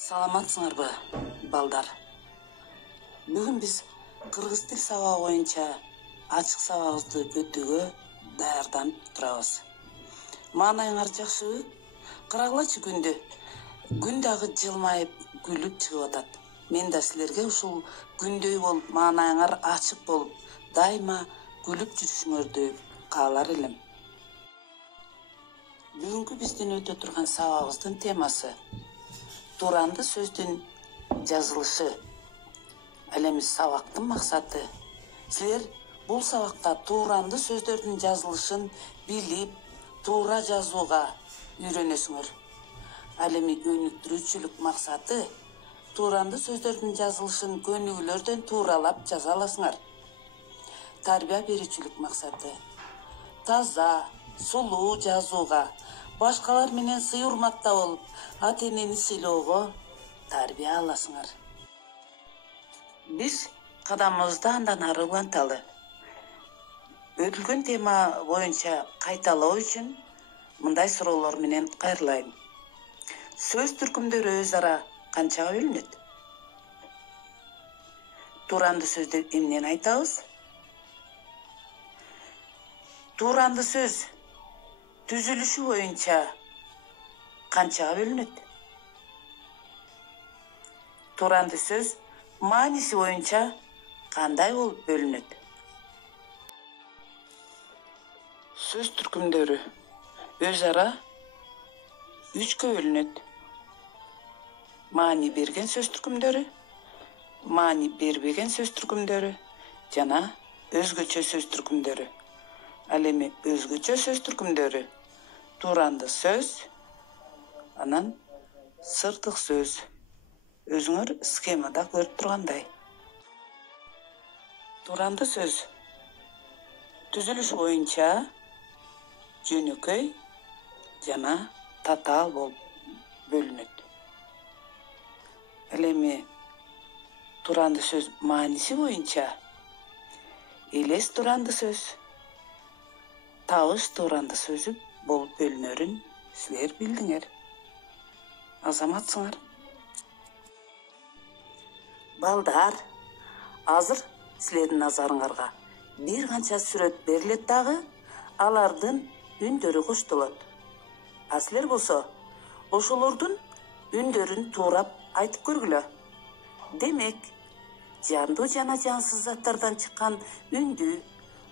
Саламатсыңарбы, балдар? Бүгүн биз кыргыз тил сабагы боюнча ачык сабагыбызды өтүүгө даярданып турабыз. Маанайыңар жакшыбы? Карагылачы күндү. Күн дагы жылмайып, күлүп чыгып атат. Мен да силерге ушул күндөй болуп, маанайыңар ачык болуп, дайыма күлүп жүрүшүңөрдү каалар элем. Бүгүнкү биздин өтө турган сабагыбыздын темасы туранды сөздүн жазылышы. Ал эми сабактын максаты силер бул сабакта туранды сөздөрдүн жазылышын билип, туура жазууга үйрөнөсүңөр. Ал эми өнүктүрүүчүлүк максаты туранды сөздөрдүн жазылышын көнүгүүлөрдөн тууралап жаза аласыңар. Тарбия берүүчүлүк максаты таза, сулуу жазууга, башкалар менен сый урматта болуп, ата-энени сыйлоого тарбия аласыңар. Биз кадамыбызды андан ары уланталы. Өтүлгөн тема боюнча кайталоо үчүн мындай суроолор менен кайрылайын. Сөз түркүмдөрү өз ара канчага бөлүнөт? Туранды сөздү эмнени айтабыз? Туранды сөз түзүлүшү боюнча канчага бөлүнөт? Туранды сөз мааниси боюнча кандай болуп бөлүнөт? Сөз түркүмдөрү өз ара үчкө бөлүнөт. Маани берген сөз түркүмдөрү, маани бербеген сөз түркүмдөрү жана өзгөчө сөз түркүмдөрү. Ал эми өзгөчө сөз түркүмдөрү туранды сөз, анан сыртык сөз. Өзүңөр схемада көрүп тургандай. Туранды сөз түзүлүш боюнча жөнөкөй жана татаал болуп бөлүнөт. Ал эми туранды сөз мааниси боюнча элес туранды сөз, табыш туранды сөзү болуп бөлүнөрүн силер билдиңер. Азаматсыңар. Балдар, азыр силердин назарыңарга бир канча сүрөт берилет дагы, алардын үндөрү коштолот. А силер болсо ошолордун үндөрүн туурап айтып көргүлө. Демек, жандуу жана жансыз заттардан чыккан үндү,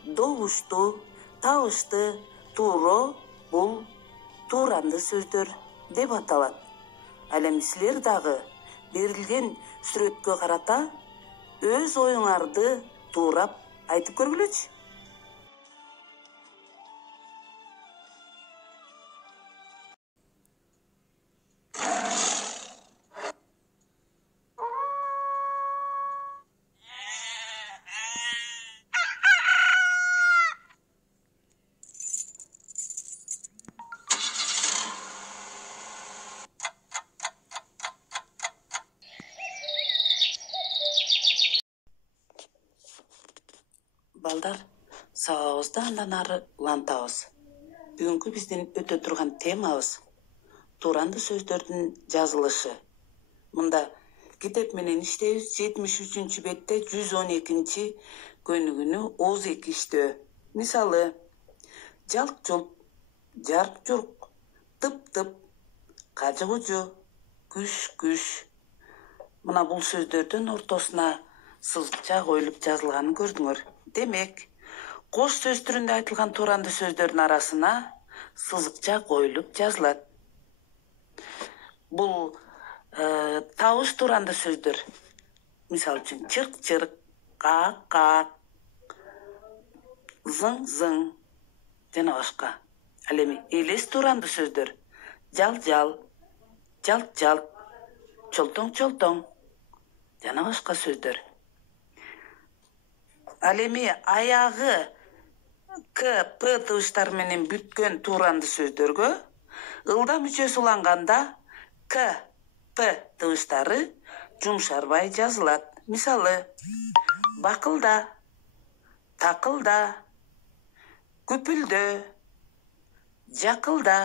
добушту, табышты, тууро бул туранды сөздөр деп аталат. Ал эми силер дагы берилген сүрөткө карата өз оюңарды туурап айтып көргүлөчү. Балдар, сабагыбызды андан ары улантабыз. Бүгүнкү биздин өтө турган темабыз туранды сөздөрдүн жазылышы. Мында китеп менен иштейбиз. 73 бетте 112 көнүгүүнү ооз эки иштөө. Мисалы, жалк-жулк, жарк-журк, тып-тып, кажы-кужу, күш-күш. Мына бул сөздөрдүн ортосуна сызыкча коюлуп жазылганын көрдүңөр. Демек, кош сөз түрүндө айтылган туранды сөздөрдүн арасына сызыкча коюлуп жазылат. Бул табыш туранды сөздөр. Мисалы үчүн чырк-чырк, каак-каак, зың-зың жана башка. Ал эми элес туранды сөздөр жал-жал, жалт-жалт, чолтоң-чолтоң жана башка сөздөр. Ал эми аягы к, п тыбыштары менен бүткөн туранды сөздөргө ылдам мүчөсү уланганда к, п тыбыштары жумшарбай жазылат. Мисалы, бакылда, такылда, күпүлдө, жакылда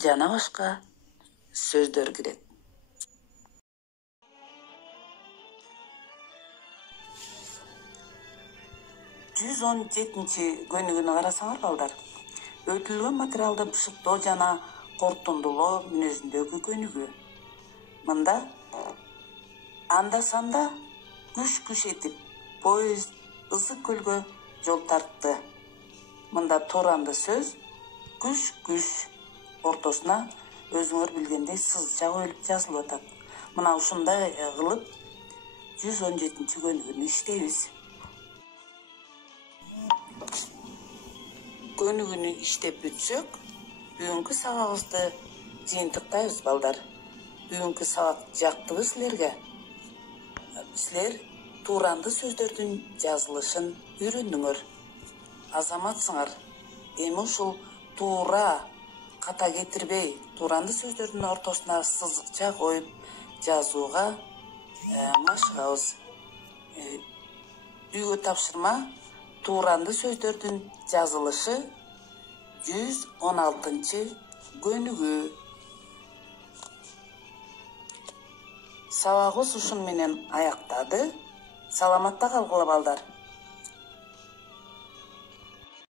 жана башка сөздөр кирет. 117-көнүгүнү карасаңар балдар. Өтүлгөн материалды бышыктоо жана кортундулоо мүнөзүндөгү көнүгүү. Мында анда-санда күш этип, поезд Ысык көлгө жол тартты. Мында тууранды сөз күш ортосуна өзүңөр билгендей сызча коюлуп жазылып атат. Мына ушундай кылып 117-көнүгүнү иштейбиз. Көнүгүнү иштеп бүтсөк, бүгүнкү сабагыбызды жыйынтыктайбыз балдар. Бүгүнкү сабак жактыбы силерге? Силер тууранды сөздөрдүн жазылышын үйрөндүңөр. Азаматсыңар. Эми ушул туура, ката кетирбей, тууранды сөздөрдүн ортосуна сызыкча коюп жазууга машыгабыз. Үйгө тапшырма: тууранды сөздөрдүн жазылышы 116-көнүгүү. Сабагыбыз ушун менен аяктады. Саламатта калгыла балдар.